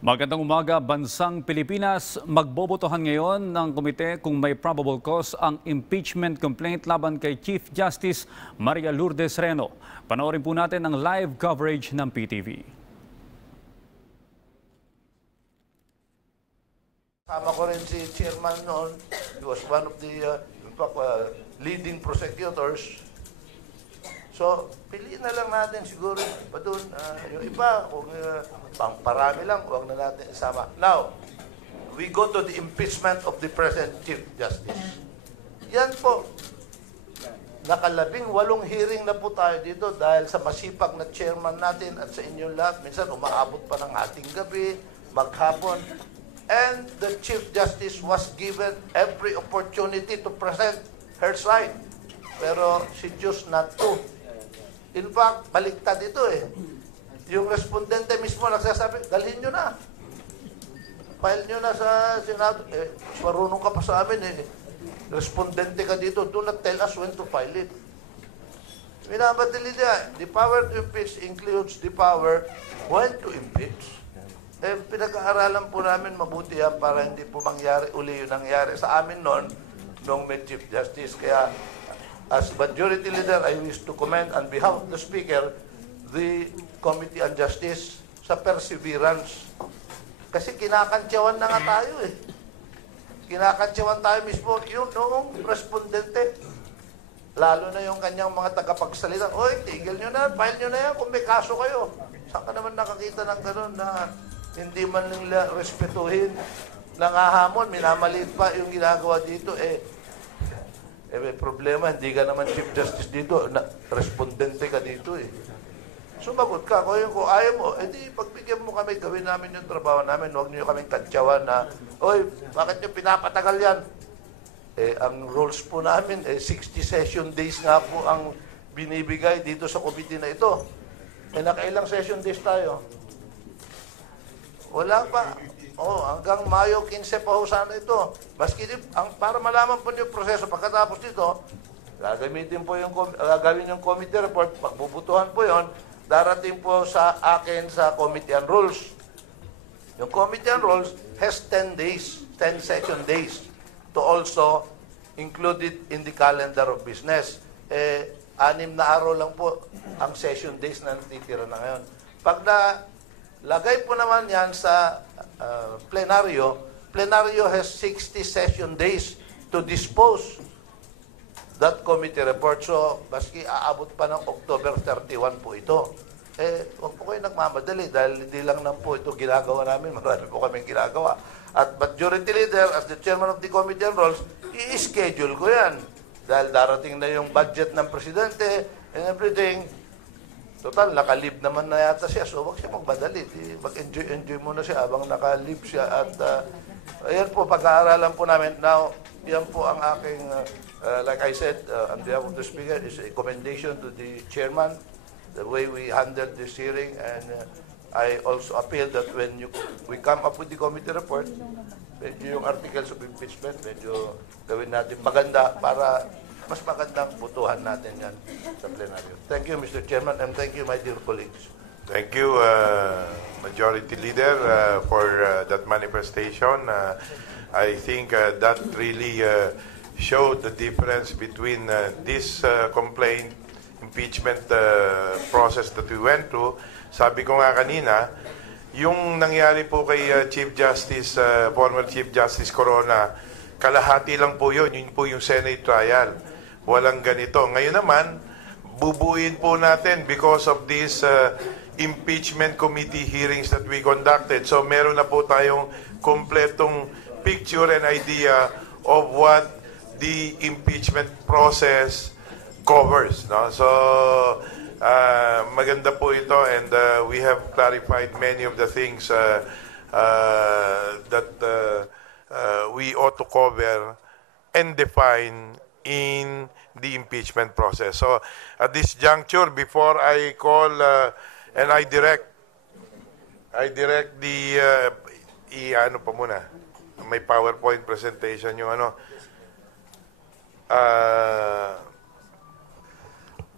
Magandang umaga, bansang Pilipinas. Magbobotohan ngayon ng komite kung may probable cause ang impeachment complaint laban kay Chief Justice Maria Lourdes Sereno. Panoorin po natin ang live coverage ng PTV. Sama ko rin si Chairman noon. He was one of the leading prosecutors. So, piliin na lang natin siguro pa doon. Yung iba, kung parami lang, huwag na natin isama. Now, we go to the impeachment of the present Chief Justice. Yan po. Nakalabing-8 hearing na po tayo dito dahil sa masipag na chairman natin at sa inyong lahat. Minsan, umaabot pa ng ating gabi, maghapon. And the Chief Justice was given every opportunity to present her side. Pero she chose not to. In fact, baliktad ito eh. Yung respondente mismo nagsasabi, dalhin nyo na. File nyo na sa Senado. Marunong ka pa sa amin eh. Respondente ka dito, do not tell us when to file it. Minamadali niya, the power to impeach includes the power when to impeach. Pinag-aaralan po namin mabuti yan para hindi po mangyari uli yung nangyari sa amin noon nung may Chief Justice. Kaya, as Majority Leader, I wish to commend on behalf of the Speaker, the Committee on Justice sa perseverance. Kasi kinakantyawan na nga tayo eh. Kinakantyawan tayo mismo. Yung noong respondente, lalo na yung kanyang mga tagapagsalita, oy, tigil nyo na, file nyo na yan kung may kaso kayo. Saan ka naman nakakita ng gano'n na hindi man nila respetuhin, nangahamon, minamaliit pa yung ginagawa dito may problema, hindi ka naman Chief Justice dito, respondente ka dito eh. Sumagot ka, kung ayaw mo, di pagbigyan mo kami, gawin namin yung trabaho namin, huwag niyo kaming kantsawan na, oy, bakit niyo pinapatagal yan? Ang rules po namin, 60 session days nga po ang binibigay dito sa committee na ito. Nakailang session days tayo? Wala pa. Hanggang Mayo 15 pa ho sana ito. Maski para malaman po yung proseso pagkatapos dito, gagawin yung committee report, pagbubutuhan po yon, darating po sa akin sa Committee on Rules. Yung Committee on Rules has 10 days, 10 session days to also include it in the calendar of business. 6 na araw lang po ang session days na natitira na ngayon. Pag lagay po naman yan sa plenaryo has 60 session days to dispose that committee report. So, maski aabot pa ng October 31 po ito. Huwag po kayo nagmamadali dahil hindi lang lang po ito ginagawa namin. Marami po kaming ginagawa. At Majority Leader, as the Chairman of the Committee on Rules, i-schedule ko yan. Dahil darating na yung budget ng Presidente and everything. Total, naka-leave naman na yata siya. So, wag siya magmadali. Mag-enjoy muna siya habang naka-leave siya. At ayan po, pag-aaralan po namin. Now, yan po ang aking, like I said, on behalf of the Speaker, is a commendation to the Chairman, the way we handled this hearing. And I also appeal that when we come up with the committee report, medyo yung articles of impeachment, medyo gawin natin maganda para mas magandang butuhan natin yan sa plenaryo. Thank you, Mr. Chairman, and thank you, my dear colleagues. Thank you, Majority Leader, for that manifestation. I think that really showed the difference between this complaint, impeachment process that we went through. Sabi ko nga kanina, yung nangyari po kay Chief Justice, former Chief Justice Corona, kalahati lang po yun po yung Senate trial. Walang ganito. Ngayon naman, bubuin po natin because of these impeachment committee hearings that we conducted. So meron na po tayong kompletong picture and idea of what the impeachment process covers. No? So maganda po ito, and we have clarified many of the things that we ought to cover and define in the impeachment process. So, at this juncture, before I call and I direct the ano pa muna, may PowerPoint presentation yung ano.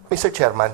Mr. Chairman,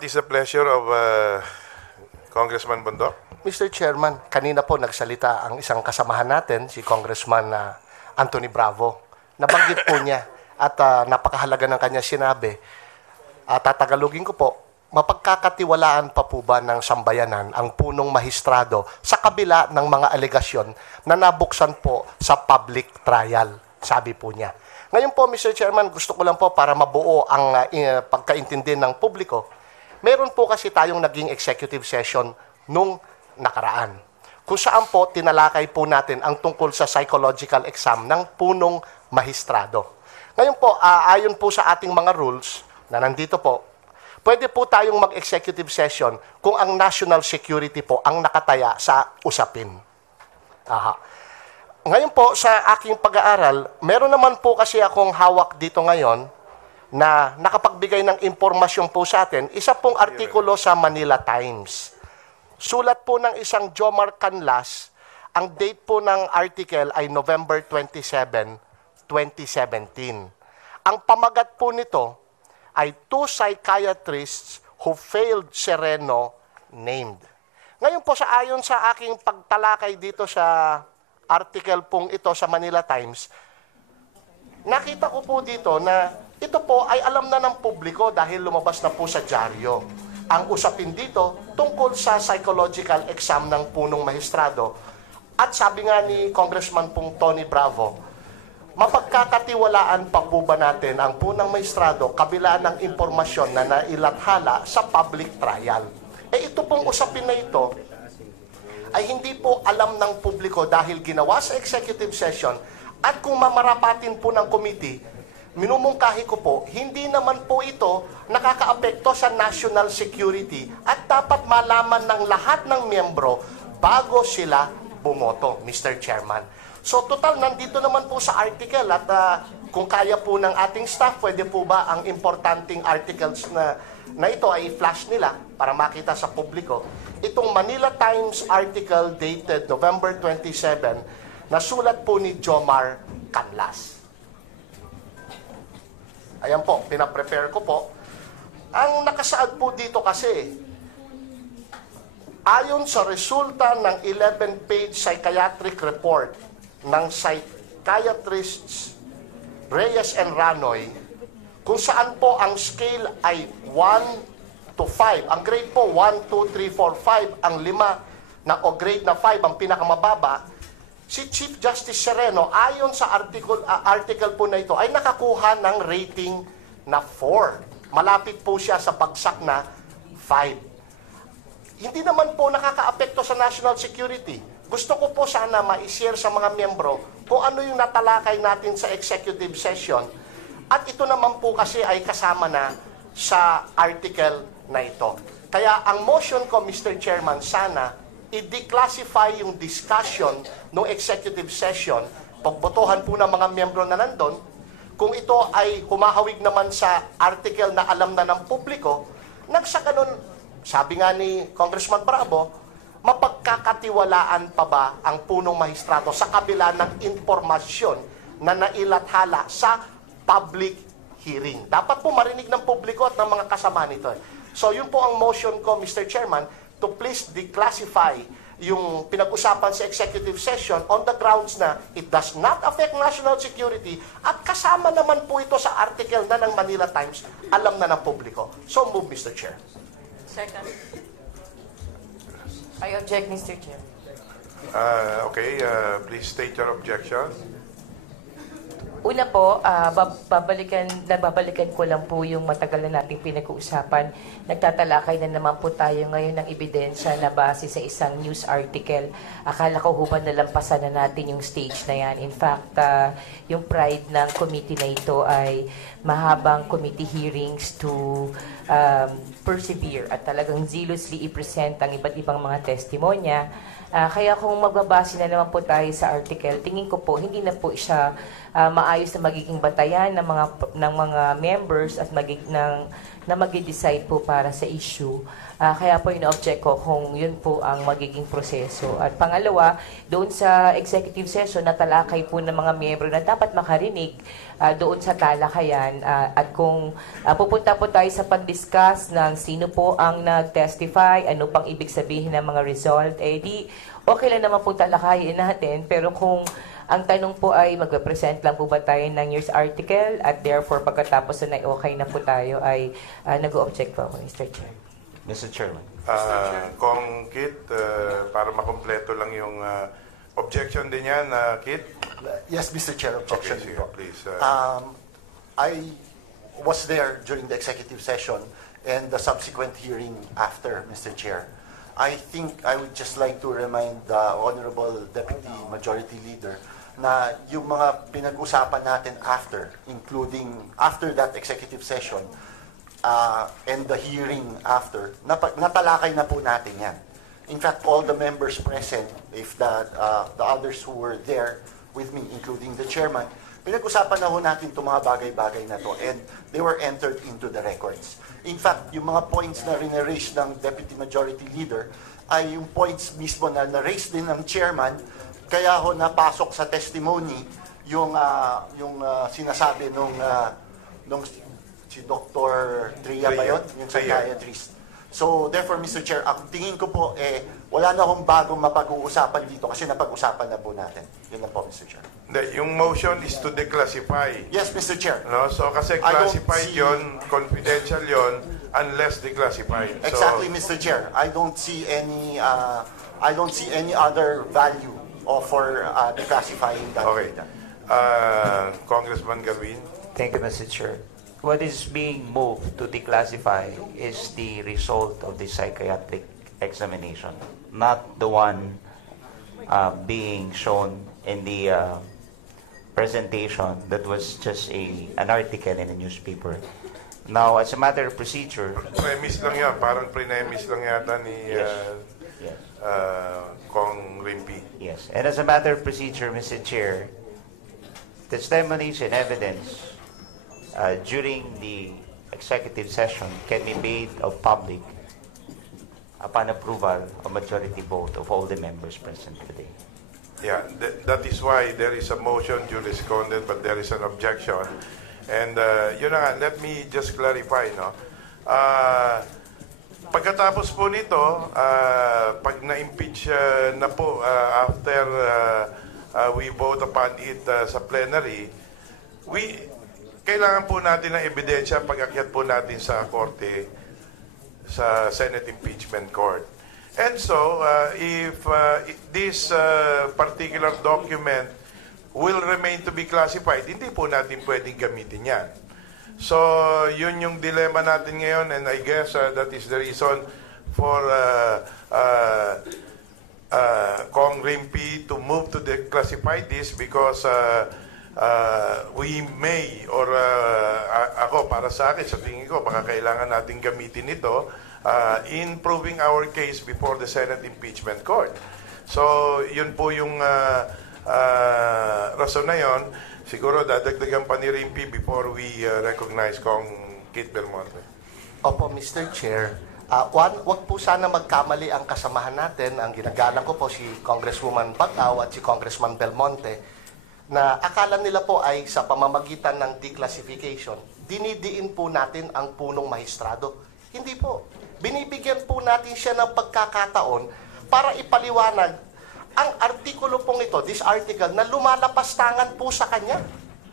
what is the pleasure of Congressman Bondok? Mr. Chairman, kanina po nagsalita ang isang kasamahan natin, si Congressman Anthony Bravo. Nabanggit po niya at napakahalaga ng kanya sinabi. Tatagalogin ko po, mapagkakatiwalaan pa po ba ng sambayanan ang punong mahistrado sa kabila ng mga alegasyon na nabuksan po sa public trial, sabi po niya. Ngayon po, Mr. Chairman, gusto ko lang po para mabuo ang pagkaintindi ng publiko, meron po kasi tayong naging executive session nung nakaraan, kung saan po tinalakay po natin ang tungkol sa psychological exam ng punong mahistrado. Ngayon po, ayon po sa ating mga rules na nandito po, pwede po tayong mag-executive session kung ang national security po ang nakataya sa usapin. Ngayon po, sa aking pag-aaral, meron naman po kasi akong hawak dito ngayon na nakapagbigay ng impormasyon po sa atin, isa pong artikulo sa Manila Times. Sulat po ng isang Jomar Canlas, ang date po ng article ay November 27, 2017. Ang pamagat po nito ay 2 psychiatrists who failed Sereno named. Ngayon po, ayon sa aking pagtalakay dito sa article pong ito sa Manila Times, nakita ko po dito na ito po ay alam na ng publiko dahil lumabas na po sa dyaryo. Ang usapin dito tungkol sa psychological exam ng punong mahistrado. At sabi nga ni Congressman pong Tony Bravo, mapagkakatiwalaan pa po ba natin ang punong mahistrado kabila ng impormasyon na nailathala sa public trial? Ito pong usapin na ito ay hindi po alam ng publiko dahil ginawa sa executive session at kung mamarapatin po ng committee, minumungkahi ko po, hindi naman po ito nakakaapekto sa national security at dapat malaman ng lahat ng miyembro bago sila bumoto, Mr. Chairman. So total, nandito naman po sa article at kung kaya po ng ating staff, pwede po ba ang importanteng articles na ito ay flash nila para makita sa publiko. Itong Manila Times article dated November 27 na sulat po ni Jomar Canlas. Ayan po, pinaprepare ko po. Ang nakasaad po dito kasi, ayon sa resulta ng 11-page psychiatric report ng psychiatrists Reyes and Ranoy, kung saan po ang scale ay 1 to 5. Ang grade po, 1, 2, 3, 4, 5. Ang 5 na o grade na 5, ang pinakamababa. Si Chief Justice Sereno, ayon sa article po na ito, ay nakakuha ng rating na 4. Malapit po siya sa bagsak na 5. Hindi naman po nakakaapekto sa national security. Gusto ko po sana ma-share sa mga miyembro kung ano yung natalakay natin sa executive session. At ito naman po kasi ay kasama na sa article na ito. Kaya ang motion ko, Mr. Chairman, sana i-declassify yung discussion ng executive session, pagbotohan po ng mga miyembro na nandun, kung ito ay humahawig naman sa article na alam na ng publiko, nang sa ganun, sabi nga ni Congressman Bravo, mapagkakatiwalaan pa ba ang punong mahistrato sa kabila ng impormasyon na nailathala sa public hearing? Dapat po marinig ng publiko at ng mga kasama nito. So yun po ang motion ko, Mr. Chairman, to please declassify yung pinag-usapan sa executive session on the grounds na it does not affect national security at kasama naman po ito sa article na ng Manila Times, alam na ng publiko. So move, Mr. Chair. Second. I object, Mr. Chair. Okay, please state your objection. Una po, babalikan ko lang po yung matagal na nating pinag-uusapan. Nagtatalakay na naman po tayo ngayon ng ebidensya na base sa isang news article. Akala ko human nalampasan na natin yung stage na yan. In fact, yung pride ng committee na ito ay mahabang committee hearings to persevere at talagang zealously i-present ang iba't ibang mga testimonya. Kaya kung magbabase na naman po tayo sa article, tingin ko po hindi na po siya maayos na magiging batayan ng mga members at ng na mag-decide po para sa issue. Kaya po ino-object ko kung yun po ang magiging proseso. At pangalawa, doon sa executive session, natalakay po ng mga miyembro na dapat makarinig doon sa talakayan. At kung pupunta po tayo sa pag-discuss ng sino po ang nag-testify, ano pang ibig sabihin ng mga result, di okay lang naman po talakayin natin. Pero kung ang tanong po ay mag-represent lang po ba tayo ng news article at therefore pagkatapos na okay na po tayo ay nag-object po ako, Mr. Chair. Mr. Chairman. Kung Kit, para makompleto lang yung objection din yan, Kit? Yes, Mr. Chair, objection Okay, sige, po. please. I was there during the executive session and the subsequent hearing after, Mr. Chair. I think I would just like to remind the Honorable Deputy Majority Leader na yung mga pinag-usapan natin after, including after that executive session, and the hearing after, natalakay na po natin yan. In fact, all the members present, if the others who were there with me, including the chairman, pinag-usapan na ho natin itong mga bagay-bagay na to and they were entered into the records. In fact, yung mga points na rineraise ng Deputy Majority Leader ay yung points mismo na na-raise din ng chairman, kaya ho napasok sa testimony yung sinasabi nung si Dr. Tria ba yun? Yung psychiatrist. So, therefore, Mr. Chair, ang tingin ko po, wala na akong bagong mapag-uusapan dito kasi napag-usapan na po natin. Yun lang po, Mr. Chair. Yung motion is to declassify. Yes, Mr. Chair. No? So, kasi classified yon, confidential yon, unless declassified. Exactly, So, Mr. Chair. I don't see any other value for declassifying that okay. data. Congressman Gavin? Thank you, Mr. Chair. What is being moved to declassify is the result of the psychiatric examination, not the one being shown in the presentation that was just an article in a newspaper. Now, as a matter of procedure... Premise lang yan. Parang premise lang yata ni Yes. Kong Rimpi. Yes. And as a matter of procedure, Mr. Chair, testimonies and evidence during the executive session can be made of public upon approval of majority vote of all the members present today. Yeah, that is why there is a motion duly seconded, but there is an objection. And yun na nga, let me just clarify, no? Pagkatapos po nito, pag na-impeach na po after we vote upon it sa plenary, kailangan po natin ng ebidensya pag-akyat po natin sa korte, sa Senate Impeachment Court. And so, if this particular document will remain to be classified, hindi po natin pwedeng gamitin yan. So, yun yung dilemma natin ngayon, and I guess that is the reason for Kong Rimpi to move to declassify this because we may, or ako para sa akin, sa tingin ko, baka kailangan natin gamitin ito in proving our case before the Senate Impeachment Court. So, yun po yung rason na yun. Siguro dadagdagan pa ni Rimpi before we recognize Kong Kit Belmonte. Opo, Mr. Chair. Wag po sana magkamali ang kasamahan natin. Ang ginagalang ko po si Congresswoman Bataw at si Congressman Belmonte na akala nila po ay sa pamamagitan ng declassification, dinidiin po natin ang punong mahistrado. Hindi po. Binibigyan po natin siya ng pagkakataon para ipaliwanag ang artikulo pong ito, this article, na lumalapastangan po sa kanya,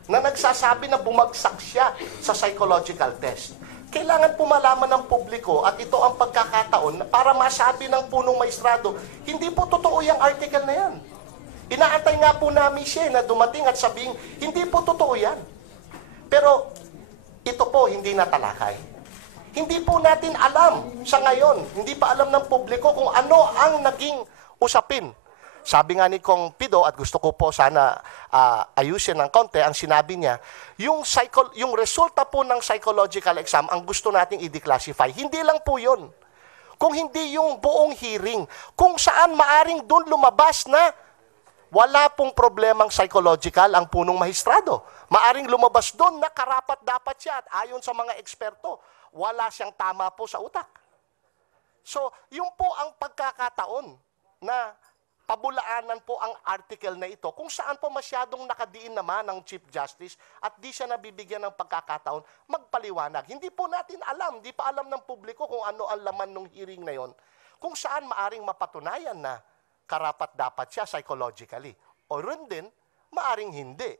na nagsasabi na bumagsak siya sa psychological test. Kailangan po malaman ng publiko at ito ang pagkakataon para masabi ng punong maestrado, hindi po totoo yung article na yan. Inaantay nga po namin siya na dumating at sabing, hindi po totoo yan. Pero ito po hindi natalakay. Hindi po natin alam sa ngayon, hindi pa alam ng publiko kung ano ang naging usapin. Sabi nga ni Kong Pido, at gusto ko po sana ayusin ng konti, ang sinabi niya, yung resulta po ng psychological exam, ang gusto nating i-declassify. Hindi lang po yun. Kung hindi yung buong hearing, kung saan maaring doon lumabas na wala pong problemang psychological ang punong mahistrado. Maaring lumabas doon na karapat dapat siya at ayon sa mga eksperto, wala siyang tama po sa utak. So, yun po ang pagkakataon na pabulaanan po ang article na ito kung saan po masyadong nakadiin naman ng Chief Justice at di siya nabibigyan ng pagkakataon magpaliwanag. Hindi po natin alam, di pa alam ng publiko kung ano ang laman ng hearing na yon, kung saan maaring mapatunayan na karapat-dapat siya psychologically. O rin din, maaring hindi.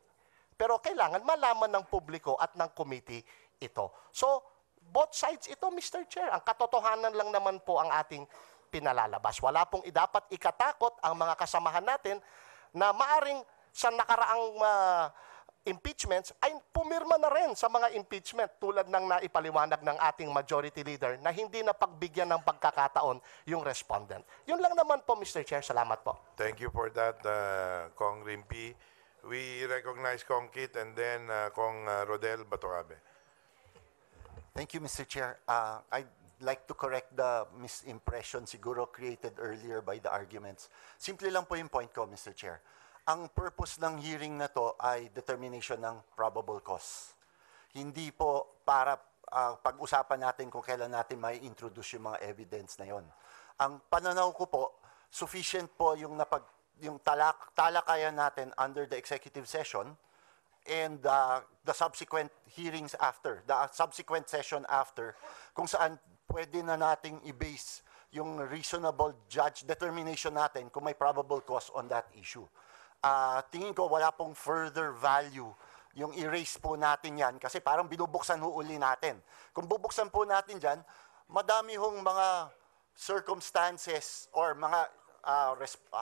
Pero kailangan malaman ng publiko at ng committee ito. So, both sides ito, Mr. Chair. Ang katotohanan lang naman po ang ating pinalalabas. Wala pong dapat ikatakot ang mga kasamahan natin na maaring sa nakaraang impeachments ay pumirma na rin sa mga impeachment tulad ng naipaliwanag ng ating majority leader na hindi na pagbigyan ng pagkakataon yung respondent. Yun lang naman po, Mr. Chair. Salamat po. Thank you for that, Kong Rimpi. We recognize Kong Kit and then Kong Rodel Batoabe. Thank you, Mr. Chair. I'd like to correct the misimpression siguro created earlier by the arguments. Simple lang po yung point ko, Mr. Chair. Ang purpose ng hearing na to ay determination ng probable cause. Hindi po para pag-usapan natin kung kailan natin may introduce yung mga evidence na yon. Ang pananaw ko po, sufficient po yung talakayan natin under the executive session and the subsequent hearings after, the subsequent session after, kung saan pwede na nating i-base yung reasonable judge determination natin kung may probable cause on that issue. Tingin ko wala pong further value yung erase po natin yan kasi parang binubuksan ho uli natin. Kung bubuksan po natin dyan, madami hong mga circumstances or mga,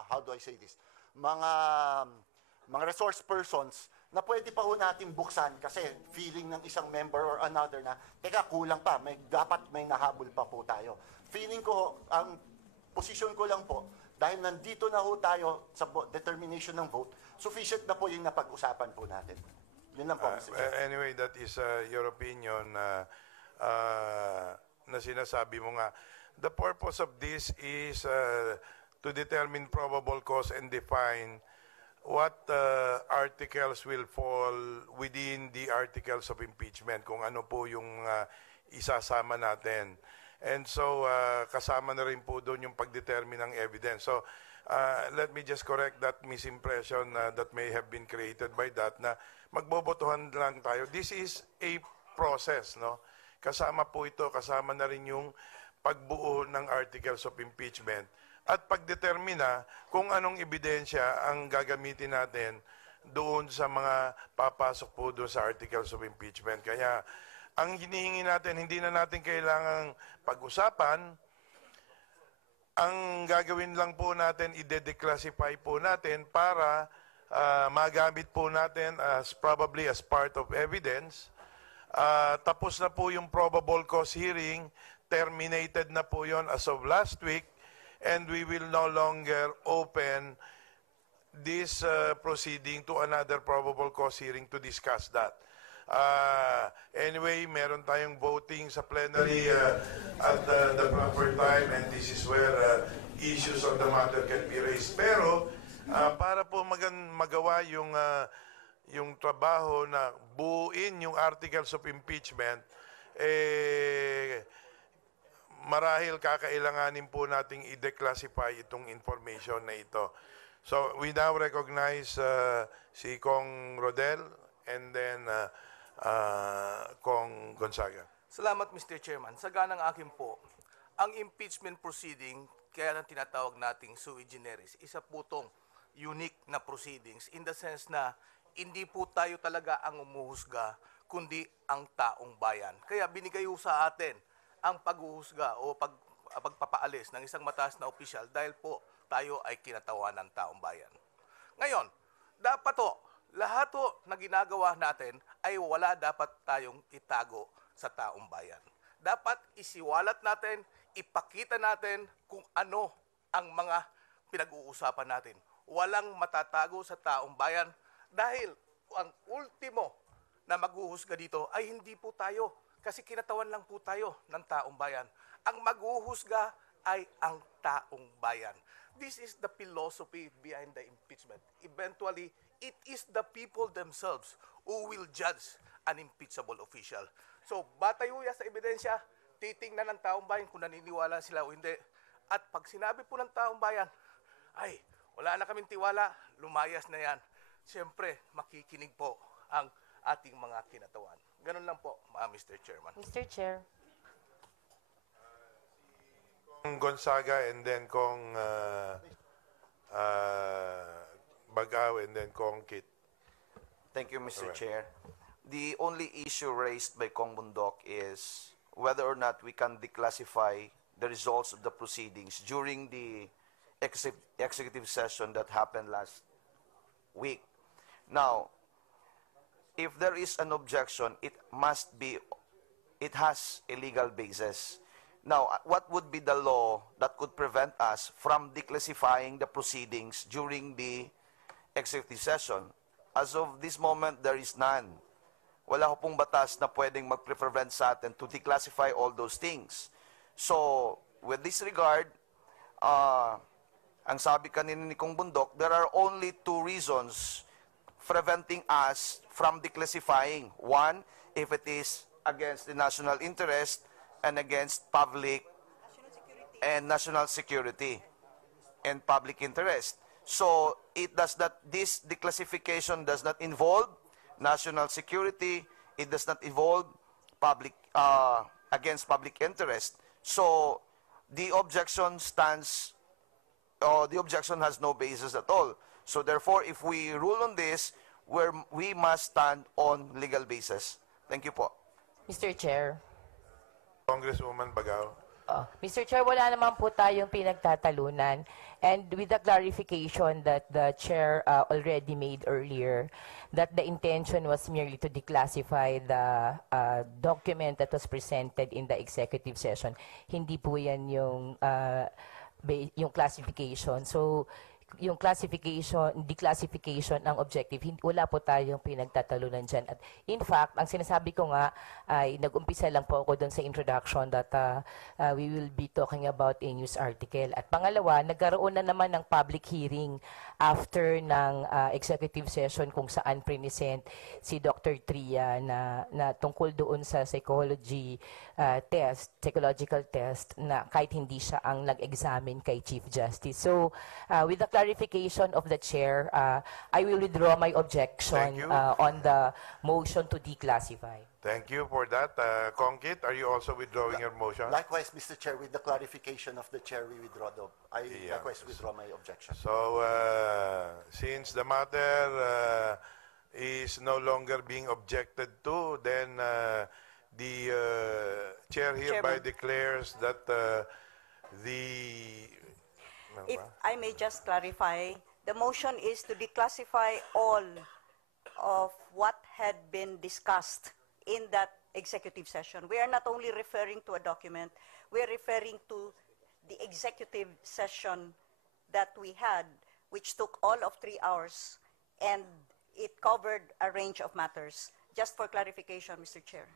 how do I say this, mga resource persons na pwede pa ho natin buksan kasi feeling ng isang member or another na, teka, kulang pa, dapat may nahabol pa po tayo. Feeling ko, ang posisyon ko lang po, dahil nandito na ho tayo sa determination ng vote, sufficient na po yung napag-usapan po natin. Yun lang po, Mr. Chair. Anyway, that is your opinion na sinasabi mo nga. The purpose of this is to determine probable cause and define what articles will fall within the articles of impeachment, kung ano po yung isasama natin. And so, kasama na rin po doon yung pagdetermine ng evidence. So, let me just correct that misimpression that may have been created by that na magbobotohan lang tayo. This is a process, no? Kasama po ito, kasama na rin yung pagbuo ng articles of impeachment at pagdetermina kung anong ebidensya ang gagamitin natin doon sa mga papasok po doon sa articles of impeachment. Kaya ang hinihingi natin, hindi na natin kailangang pag-usapan. Ang gagawin lang po natin, i-declassify po natin para magamit po natin as probably as part of evidence. Tapos na po yung probable cause hearing, terminated na po yon as of last week, and we will no longer open this proceeding to another probable cause hearing to discuss that. Anyway, meron tayong voting sa plenary at the proper time, and this is where issues of the matter can be raised. Pero para po magawa yung trabaho na buuin yung articles of impeachment, marahil kakailanganin po nating i-declassify itong information na ito. So, we now recognize si Kong Rodel and then Kong Gonzaga. Salamat, Mr. Chairman. Sa ganang akin po, ang impeachment proceeding, kaya nang tinatawag nating sui generis, isa po itong unique na proceedings in the sense na hindi po tayo talaga ang umuhusga, kundi ang taong bayan. Kaya binigay sa atin ang paghuhusga o pagpapaalis ng isang mataas na opisyal dahil po tayo ay kinatawan ng taong bayan. Ngayon, dapat lahat na ginagawa natin ay wala dapat tayong itago sa taong bayan. Dapat isiwalat natin, ipakita natin kung ano ang mga pinag-uusapan natin. Walang matatago sa taong bayan dahil ang ultimo na maghuhusga dito ay hindi po tayo. Kasi kinatawan lang po tayo ng taong bayan. Ang maghuhusga ay ang taong bayan. This is the philosophy behind the impeachment. Eventually, it is the people themselves who will judge unimpeachable official. So, batayo yan sa ebidensya, titingnan ng taong bayan kung naniniwala sila o hindi. At pag sinabi po ng taong bayan, ay, wala na kaming tiwala, lumayas na yan. Siyempre, makikinig po ang ating mga kinatawan. Ganun lang po, Mr. Chairman. Mr. Chair. Kong Gonzaga and then Kong Bagao and then Kong Kit. Thank you, Mr. Chair. The only issue raised by Kong Bundok is whether or not we can declassify the results of the proceedings during the executive session that happened last week. Now, if there is an objection, it has a legal basis. Now, what would be the law that could prevent us from declassifying the proceedings during the executive session? As of this moment, there is none. Wala ho pong batas na pwedeng mag-prevent sa atin to declassify all those things. So, with this regard, ang sabi kanina ni Kong Bundok, there are only two reasons preventing us from declassifying. One, if it is against the national interest, and against public and national security and public interest. So this declassification does not involve national security, it does not involve public against public interest. So the objection stands, the objection has no basis at all. So therefore, if we rule on this, we must stand on legal basis. Thank you po. Mr. Chair. Congresswoman Bagao. Mr. Chair, wala naman po tayong pinagtatalunan. And with the clarification that the Chair already made earlier, that the intention was merely to declassify the document that was presented in the executive session. Hindi po yan yung classification. So, yung declassification ang objective, wala po tayong pinagtatalunan dyan. At in fact, ang sinasabi ko nga ay nag-umpisa lang po ako doon sa introduction that we will be talking about a news article. At pangalawa, nagkaroon na naman ng public hearing after ng executive session kung saan present si Dr. Tria na tungkol doon sa psychological test na kahit hindi siya ang nag-examine kay Chief Justice. So, with the clarification of the Chair, I will withdraw my objection on the motion to declassify. Thank you for that. Kongkit, are you also withdrawing your motion? Likewise, Mr. Chair, with the clarification of the Chair, we withdraw likewise withdraw my objection. So, since the matter is no longer being objected to, then the Chair hereby declares that if I may just clarify, the motion is to declassify all of what had been discussed in that executive session. We are not only referring to a document, we are referring to the executive session that we had, which took all of 3 hours, and it covered a range of matters. Just for clarification, Mr. Chair.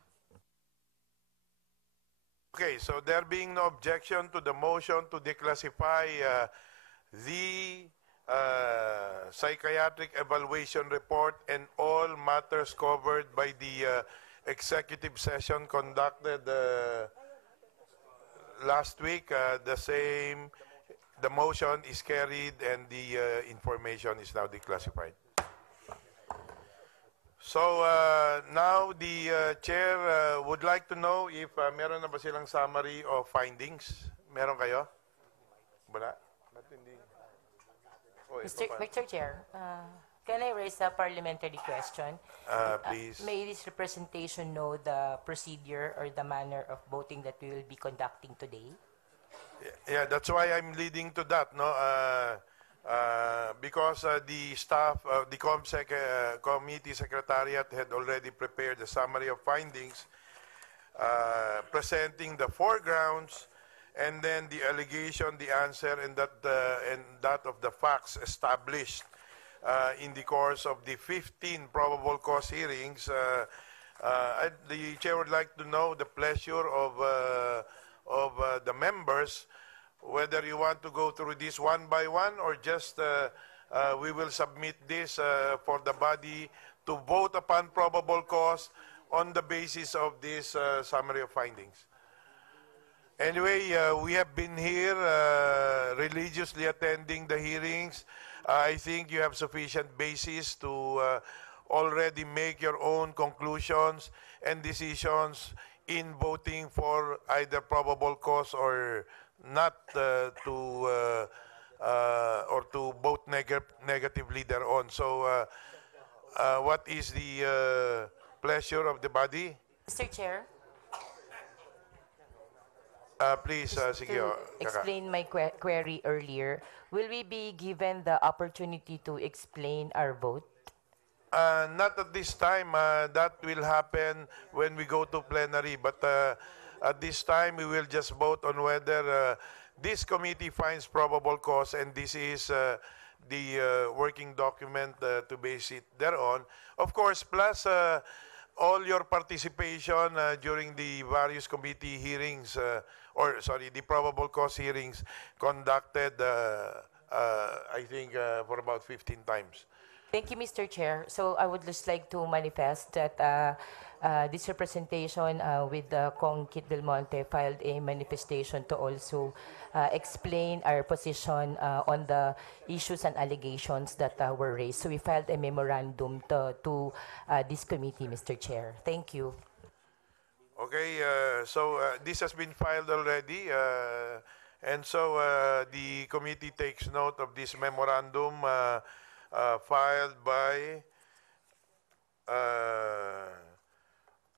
Okay, so there being no objection to the motion to declassify the psychiatric evaluation report and all matters covered by the executive session conducted last week, the motion is carried and the information is now declassified. So now the Chair would like to know if meron na ba silang summary of findings? Meron kayo? Wala? Ba't hindi? Oh, Mr. Chair, can I raise a parliamentary question? Please. May this representation know the procedure or the manner of voting that we will be conducting today? Yeah, that's why I'm leading to that, no? Because the staff, the committee secretariat had already prepared a summary of findings presenting the foregrounds and then the allegation, the answer, and that of the facts established in the course of the 15 probable cause hearings. The Chair would like to know the pleasure of the members, whether you want to go through this one by one or just we will submit this for the body to vote upon probable cause on the basis of this summary of findings. Anyway, we have been here religiously attending the hearings. I think you have sufficient basis to already make your own conclusions and decisions in voting for either probable cause or not or to vote negatively thereon. So, what is the pleasure of the body? Mr. Chair, Please, sige. to Kaka. explain my query earlier, will we be given the opportunity to explain our vote? Not at this time. That will happen when we go to plenary. But at this time, we will just vote on whether this committee finds probable cause, and this is the working document to base it thereon. Of course, plus all your participation during the various committee hearings, the probable cause hearings conducted, I think, for about 15 times. Thank you, Mr. Chair. So I would just like to manifest that this representation with Kong Kit Del Monte filed a manifestation to also explain our position on the issues and allegations that were raised. So we filed a memorandum to this committee, Mr. Chair. Thank you. Okay, so this has been filed already, and so the committee takes note of this memorandum filed by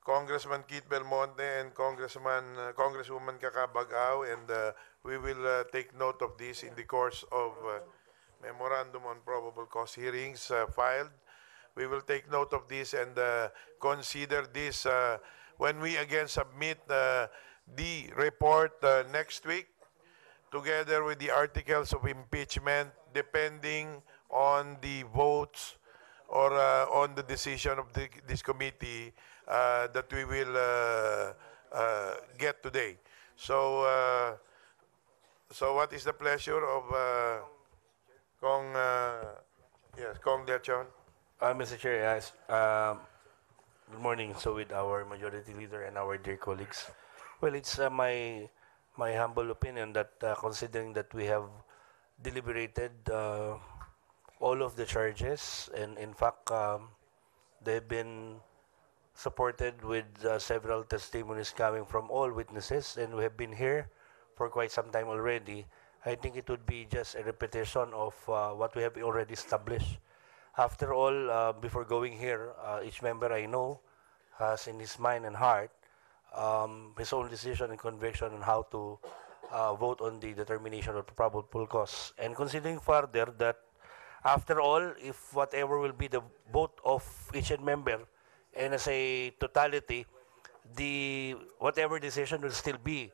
Congressman Kit Belmonte and Congresswoman Kakabagao, and we will take note of this in the course of memorandum on probable cause hearings filed. We will take note of this and consider this when we again submit the report next week, together with the articles of impeachment, depending on the votes or on the decision of this committee that we will get today. So, so what is the pleasure of Kong Lechon? Mr. Chair, yes. Good morning. So with our majority leader and our dear colleagues, well, it's my humble opinion that considering that we have deliberated all of the charges, and in fact they've been supported with several testimonies coming from all witnesses, and we have been here for quite some time already. I think it would be just a repetition of what we have already established. After all, before going here, each member I know has in his mind and heart his own decision and conviction on how to vote on the determination of the probable cause. And considering further that, after all, if whatever will be the vote of each member, and as a totality, the whatever decision will still be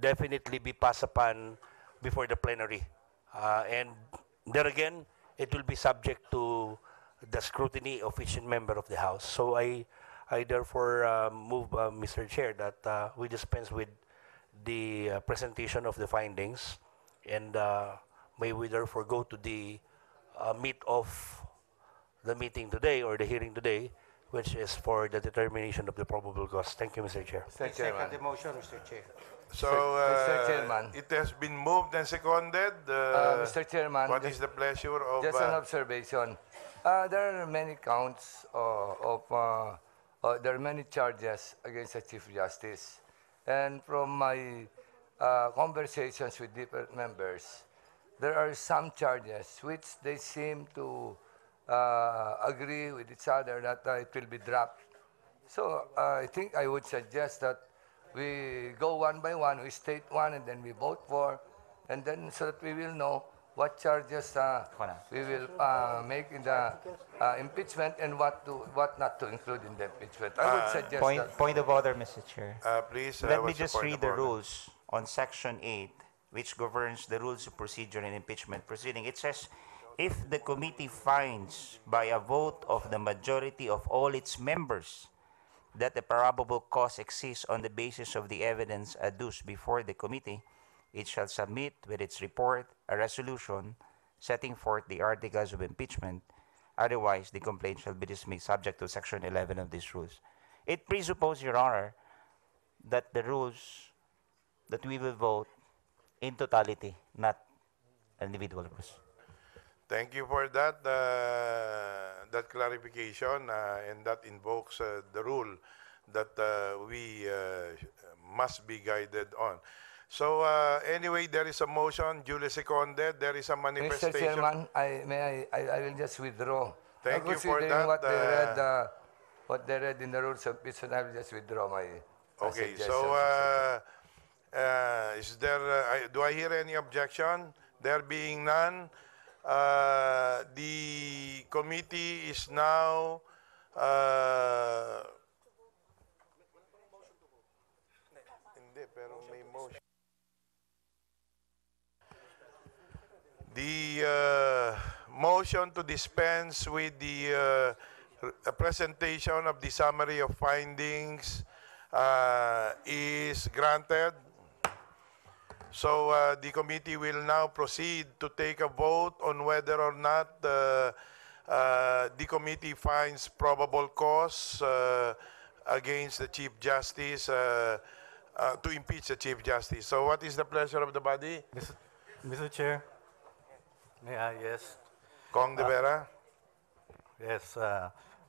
definitely be passed upon before the plenary. And there again, it will be subject to the scrutiny of each member of the House. So I therefore move, Mr. Chair, that we dispense with the presentation of the findings, and may we therefore go to the meat of the meeting today, or the hearing today, which is for the determination of the probable cause. Thank you, Mr. Chair. Mr. Chairman. Second the motion, Mr. Chair. So, Mr. Chairman. it has been moved and seconded. Mr. Chairman. What is the pleasure of... Just an observation. There are many counts there are many charges against the Chief Justice. And from my conversations with different members, there are some charges which they seem to agree with each other that it will be dropped. So I think I would suggest that we go one by one, we state one, and then we vote for, and then so that we will know what charges we will make in the impeachment and what not to include in the impeachment. I would suggest that. Point of order, Mr. Chair. Please, Let me just read the rules on Section 8, which governs the rules of procedure in impeachment proceeding. It says, if the committee finds by a vote of the majority of all its members that the probable cause exists on the basis of the evidence adduced before the committee, it shall submit with its report a resolution setting forth the articles of impeachment. Otherwise, the complaint shall be dismissed subject to Section 11 of these rules. It presupposes, Your Honor, that the rules that we will vote in totality, not individual rules. Thank you for that that clarification, and that invokes the rule that we must be guided on. So anyway, there is a motion duly seconded. There is a Mr. manifestation. Chairman, I will just withdraw. Thank you for Considering that. what they read in the rules of business, I will just withdraw my Okay, suggestion, so Mr. Chair. is there? Do I hear any objection? There being none, the committee is now. Hindi, pero may motion. The motion to dispense with the presentation of the summary of findings is granted. So the committee will now proceed to take a vote on whether or not the committee finds probable cause against the Chief Justice to impeach the Chief Justice. So what is the pleasure of the body? Mr. Chair, may I? Yes. Kong de Vera? Yes.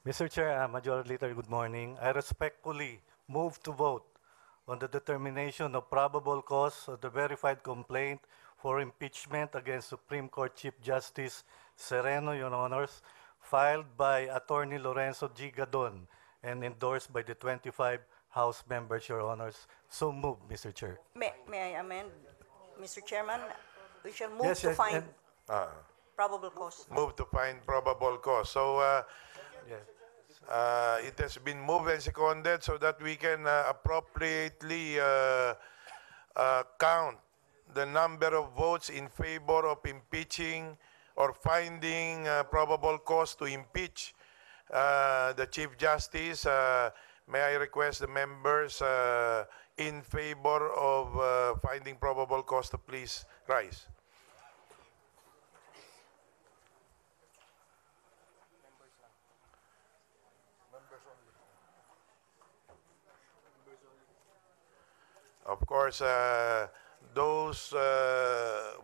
Mr. Chair, Majority Leader, good morning. I respectfully move to vote on the determination of probable cause of the verified complaint for impeachment against Supreme Court Chief Justice Sereno, Your Honors, filed by Atty. Lorenzo G. Gadon and endorsed by the 25 House members, Your Honors. So moved, Mr. Chair. May I amend, Mr. Chairman? We shall move Yes, to yes, find and- probable cause. Move to find probable cause. So Yes. it has been moved and seconded so that we can appropriately count the number of votes in favor of impeaching or finding probable cause to impeach the Chief Justice. May I request the members in favor of finding probable cause to please rise. Of course, those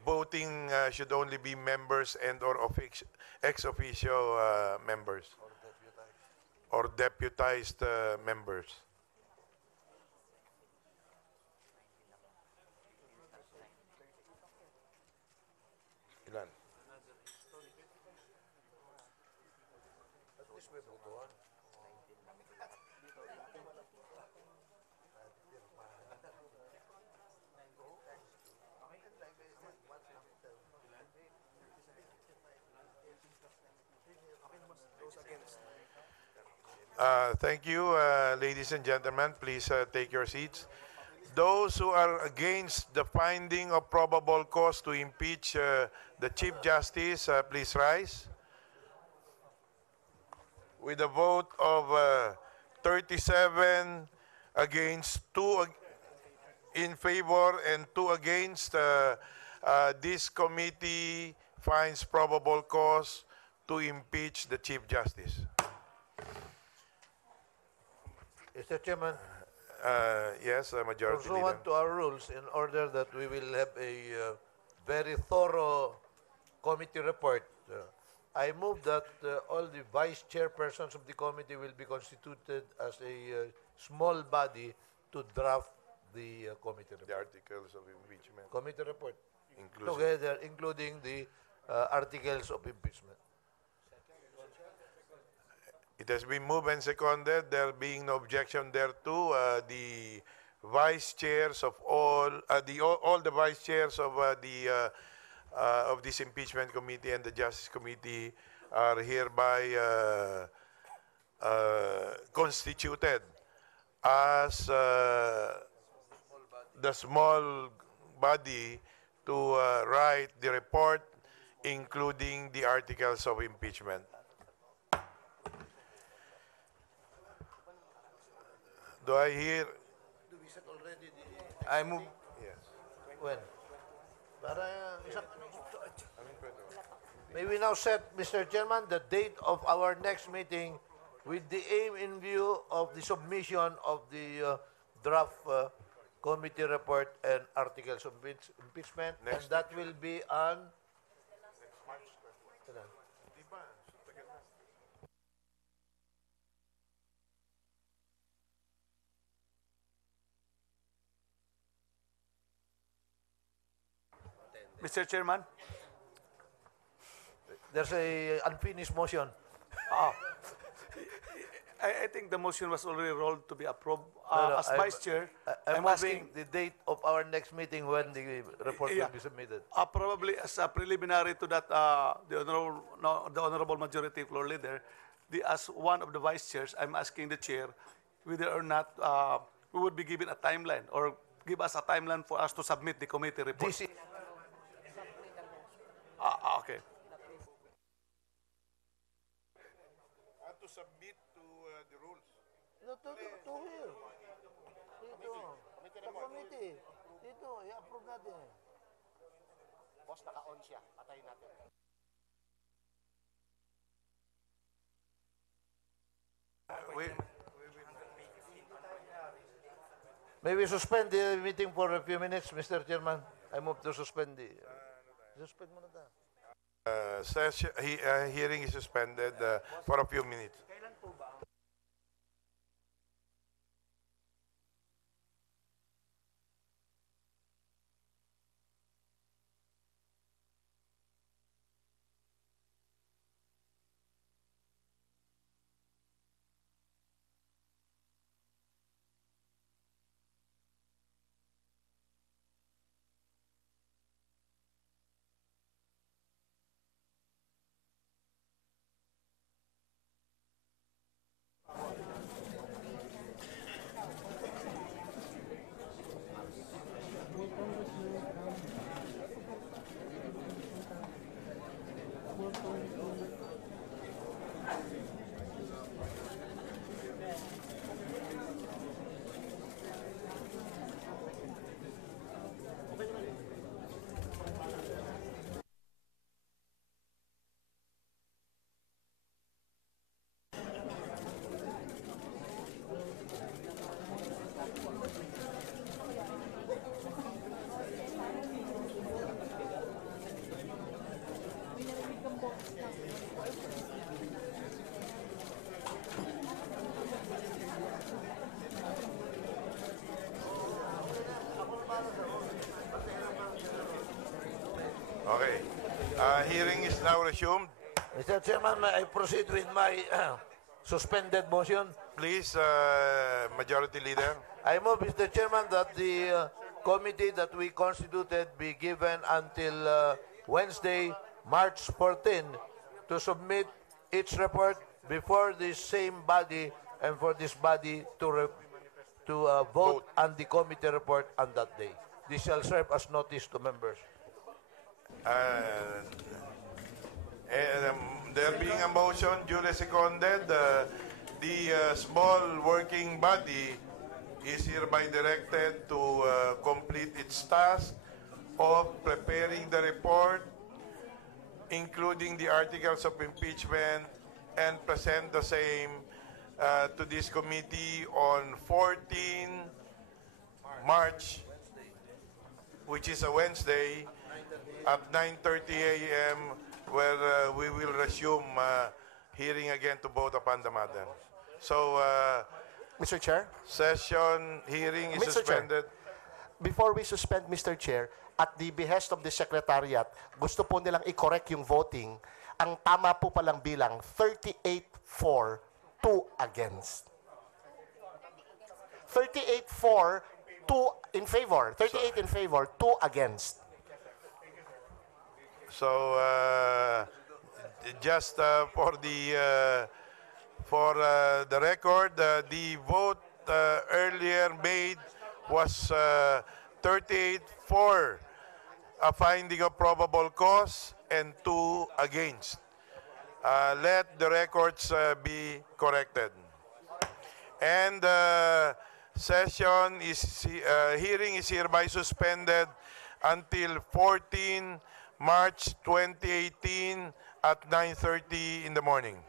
voting should only be members and or ex officio members or deputized members. Ilan? Thank you, ladies and gentlemen. Please take your seats. Those who are against the finding of probable cause to impeach the Chief Justice, please rise. With a vote of 37 against, 2 in favor, and 2 against, this committee finds probable cause to impeach the Chief Justice. Mr. Chairman, yes, Majority Leader. pursuant to our rules, in order that we will have a very thorough committee report, I move that all the vice chairpersons of the committee will be constituted as a small body to draft the committee report. The articles of impeachment. Committee report. Inclusive. Together, including the articles of impeachment. It has been moved and seconded. There being no objection thereto, the vice chairs of all the vice chairs of this impeachment committee and the Justice Committee are hereby constituted as the small body to write the report, including the articles of impeachment. Do I hear? Do we set already the... I move. Yes. When? Para may we now set, Mr. Chairman, the date of our next meeting, with the aim in view of the submission of the draft committee report and articles of impeachment, and that will be on Mr. Chairman, there's a unfinished motion. I think the motion was already rolled to be approved. No, As Vice Chair, I'm asking moving the date of our next meeting when the report Yeah. will be submitted. probably as a preliminary to that, the honorable majority floor leader, as one of the vice chairs, I'm asking the chair whether or not we would be given a timeline or give us a timeline for us to submit the committee report. This is Okay. To submit to the rules. no, to here. Dito. Sa committee. Dito, i-approve natin. Boss, naka-on siya. Patayin natin. May we suspend the meeting for a few minutes, Mr. Chairman? I move to suspend the... Suspend mo na ta. Hearing is suspended for a few minutes. Okay. Hearing is now resumed. Mr. Chairman, may I proceed with my suspended motion? Please, Majority Leader. I move, Mr. Chairman, that the committee that we constituted be given until Wednesday, March 14, to submit its report before this same body and for this body to vote on the committee report on that day. This shall serve as notice to members. There being a motion duly seconded, the small working body is hereby directed to complete its task of preparing the report, including the articles of impeachment, and present the same to this committee on 14 March, which is a Wednesday, at 9:30 a.m., where we will resume hearing again to vote upon the matter. So, Mr. Chair? Session hearing is Mr. Chair, suspended. before we suspend, Mr. Chair, at the behest of the Secretariat, gusto po nilang i-correct yung voting. Ang tama po palang bilang, 38-4, 2 against. 38-4, 2 in favor. 38 in favor, 2 against. So, just for the record, the vote earlier made was 38-4, a finding of probable cause, and 2 against. Let the records be corrected. And hearing is hereby suspended until 14 March 2018 at 9:30 in the morning.